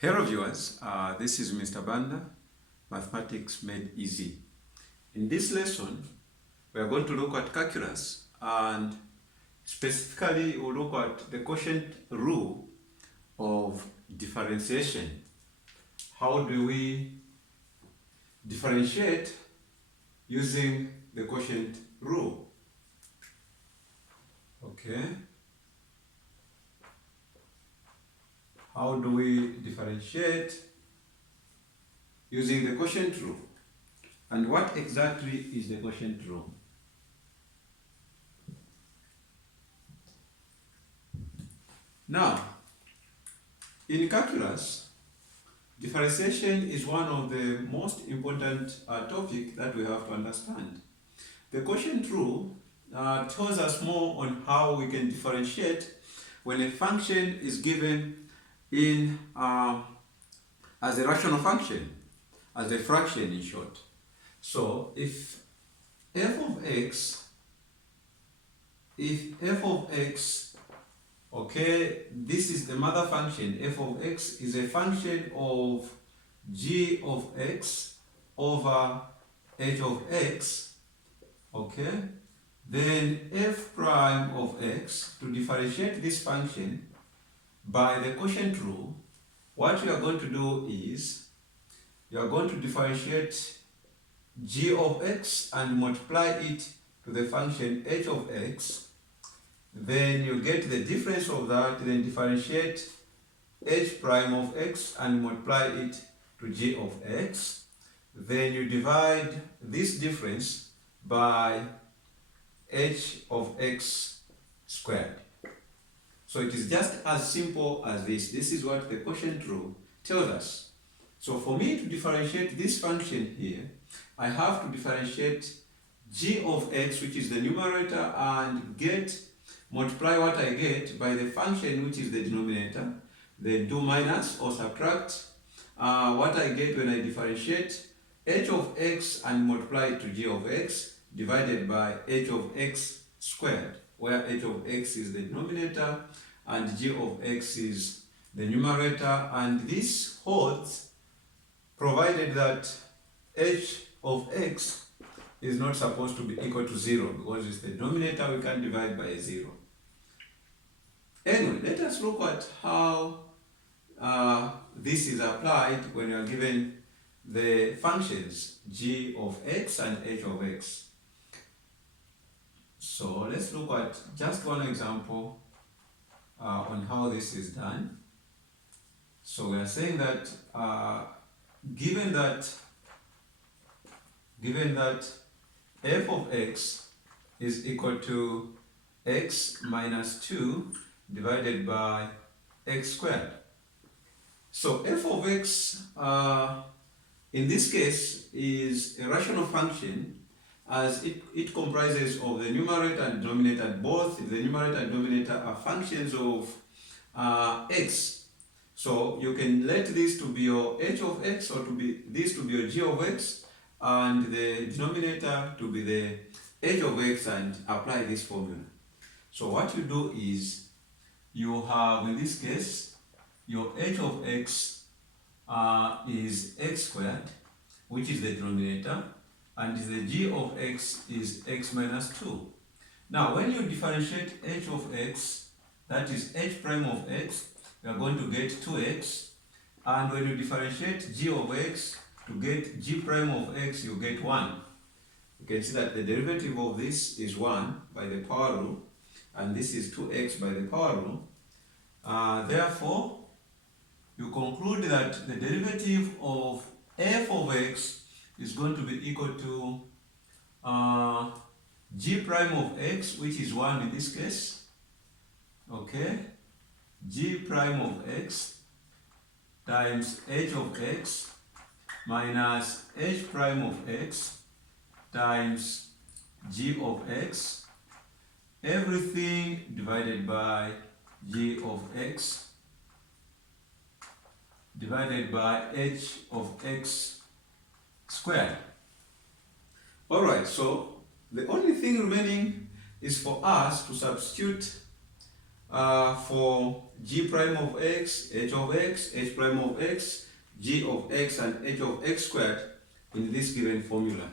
Hello viewers, this is Mr. Banda, Mathematics Made Easy. In this lesson, we are going to look at calculus and specifically we'll look at the quotient rule of differentiation. How do we differentiate using the quotient rule? Okay. How do we differentiate using the quotient rule? And what exactly is the quotient rule? Now, in calculus, differentiation is one of the most important topics that we have to understand. The quotient rule tells us more on how we can differentiate when a function is given in as a rational function, as a fraction in short. So if f of x, okay, this is the mother function, f of x is a function of g of x over h of x, okay, then f prime of x, to differentiate this function by the quotient rule, what you are going to do is you are going to differentiate g of x and multiply it to the function h of x. Then you get the difference of that, then differentiate h prime of x and multiply it to g of x. Then you divide this difference by h of x squared. So it is just as simple as this. This is what the quotient rule tells us. So for me to differentiate this function here, I have to differentiate g of x, which is the numerator, and multiply what I get by the function, which is the denominator. Then do minus or subtract what I get when I differentiate h of x and multiply it to g of x divided by h of x squared, where h of x is the denominator and g of x is the numerator, and this holds provided that h of x is not supposed to be equal to 0, because it's the denominator, we can divide by a 0. Anyway, let us look at how this is applied when you are given the functions g of x and h of x. So let's look at just one example on how this is done. So we are saying that given that f of x is equal to x minus 2 divided by x squared. So f of x in this case is a rational function, as it comprises of the numerator and denominator. Both the numerator and denominator are functions of x. So you can let this to be your h of x, or this to be your g of x, and the denominator to be the h of x, and apply this formula. So what you do is you have, in this case, your h of x is x squared, which is the denominator, and the g of x is x minus 2. Now, when you differentiate h of x, that is h prime of x, you are going to get 2x. And when you differentiate g of x to get g prime of x, you get 1. You can see that the derivative of this is 1 by the power rule, and this is 2x by the power rule. Therefore, you conclude that the derivative of f of x is going to be equal to g prime of x, which is 1 in this case, okay, g prime of x times h of x minus h prime of x times g of x, everything divided by g of x divided by h of x squared. Alright, so the only thing remaining is for us to substitute for g prime of x, h of x, h prime of x, g of x, and h of x squared in this given formula.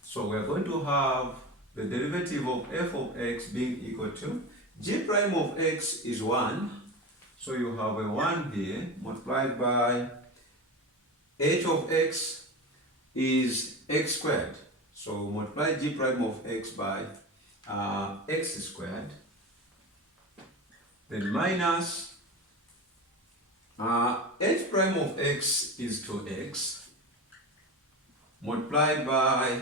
So we are going to have the derivative of f of x being equal to g prime of x is 1. So you have a 1 here multiplied by h of x is x squared. So multiply g prime of x by x squared. Then minus h prime of x is 2x multiplied by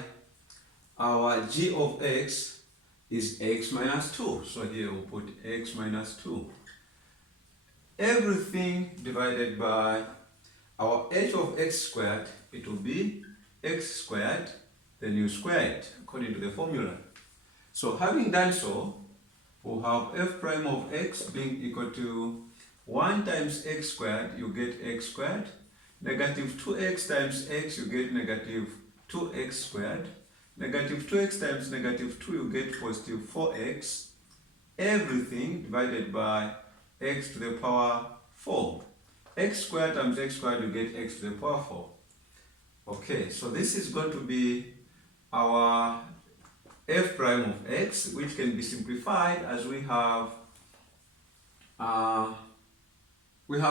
our g of x is x minus 2. So here we'll put x minus 2. Everything divided by our h of x squared, it will be x squared, then you square it according to the formula. So having done so, we'll have f prime of x being equal to 1 times x squared, you get x squared. Negative 2x times x, you get negative 2x squared. Negative 2x times negative 2, you get positive 4x. Everything divided by x to the power 4. X squared times x squared, you get x to the power 4. Okay, so this is going to be our f prime of x, which can be simplified as we have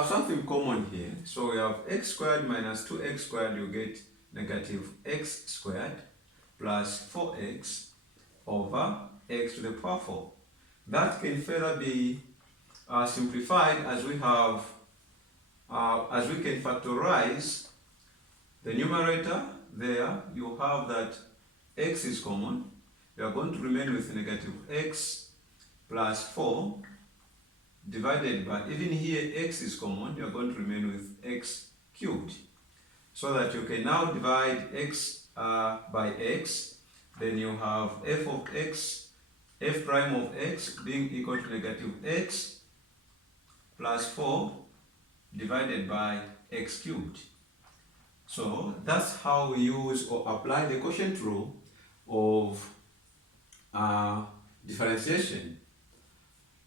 something common here. So we have x squared minus 2x squared, you get negative x squared plus 4x over x to the power 4. That can further be simplified as we have, as we can factorize the numerator there. You have that x is common. We are going to remain with negative x plus 4 divided by, even here x is common, you are going to remain with x cubed. So that you can now divide x by x, then you have f of x, f prime of x being equal to negative x plus 4 divided by x cubed. So that's how we use or apply the quotient rule of differentiation.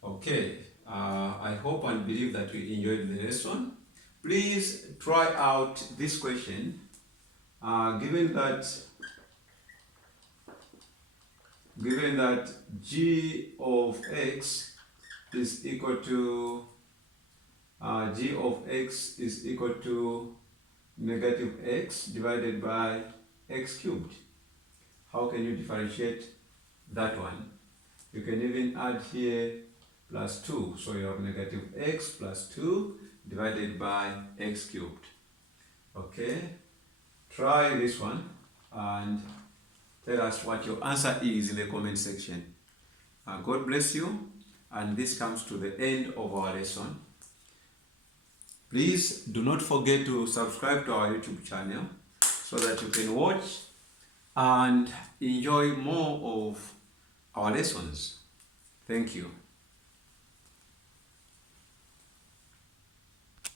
Okay, I hope and believe that you enjoyed the lesson. Please try out this question. Given that g of x is equal to negative x divided by x cubed. How can you differentiate that one? You can even add here plus 2. So you have negative x plus 2 divided by x cubed. Okay, try this one and tell us what your answer is in the comment section. God bless you, and this comes to the end of our lesson. Please do not forget to subscribe to our YouTube channel so that you can watch and enjoy more of our lessons. Thank you.